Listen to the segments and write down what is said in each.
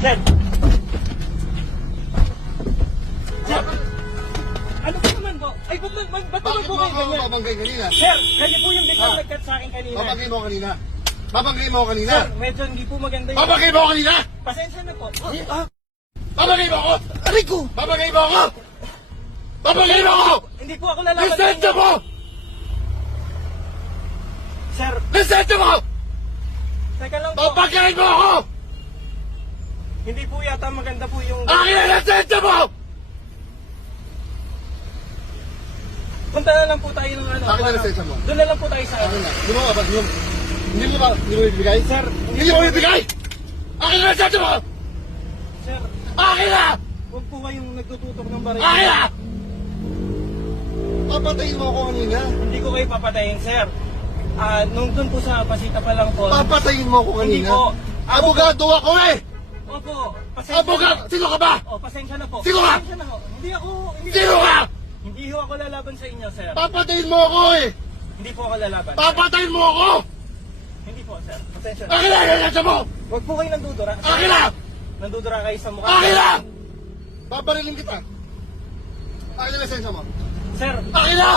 Sir! Sir! Ano po naman po? Ay, ba't, ba't, ba't naman Bakit mo ako ganyan? babanggay kanina? Sir, kasi po yung biglang Ah. nag-cut sa akin kanina. Babanggay mo ako kanina. Babanggay mo ako kanina. Sir, medyo hindi po maganda yung... Babanggay mo ako kanina. Pasensya na po. Ah. Babanggay mo ako. Aray ko! Babanggay mo ako. Babanggay mo ako. Hindi po ako lalaban sa Lisensya inyo. mo. Sir, Lisensya mo. teka lang po. Babanggay mo ako. Hindi po yata maganda po yung... Akin ang lisensya mo. Punta na lang po tayo ng ano. Akin na ano, lisensya mo. Doon na lang po tayo sa... Akin na. Hindi mo ba? Hindi mo hindi mo ba? Hindi mo ibigay? Sir, Hindi mo ibigay. Akin ang lisensya mo. sir, Akin na. huwag po kayong nagtututok ng baril. Akin na. Papatayin mo ako kanina. Hindi ko kayo papatayin, sir. Ah, nung doon po sa pasita pa lang po. Papatayin mo ako Hindi kanina. po. Abogado ako eh. Opo, pasensya Abogado. Sino ka ba? Oh, pasensya na po. Sino ka? Pasensya na po. Hindi ako... Hindi, Sino ka? Hindi ho ako lalaban sa inyo, sir. Papatayin mo ako eh. Hindi po ako lalaban. Papatayin mo ako. Hindi po, sir. Pasensya na. Akin na lisensya mo. Huwag po kayo nandudura. Akin na. Nandudura kayo sa mukha. Akin na. Babarilin kita. Akin ang lisensya mo. Sir, Akin na.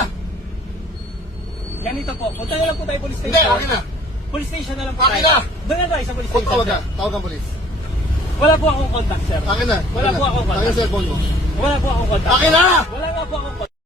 ganito po. Punta na lang po tayo police station. Hindi, akin na. Police station na lang po Akin tayo. na. Doon na tayo sa police Kung station. tawag ka, sir. tawag ang polis. Wala po akong contact, sir. Akin na. Wala po akong Akin ang contact. cellphone mo. Wala po akong contact. Akin na. Wala nga po akong contact.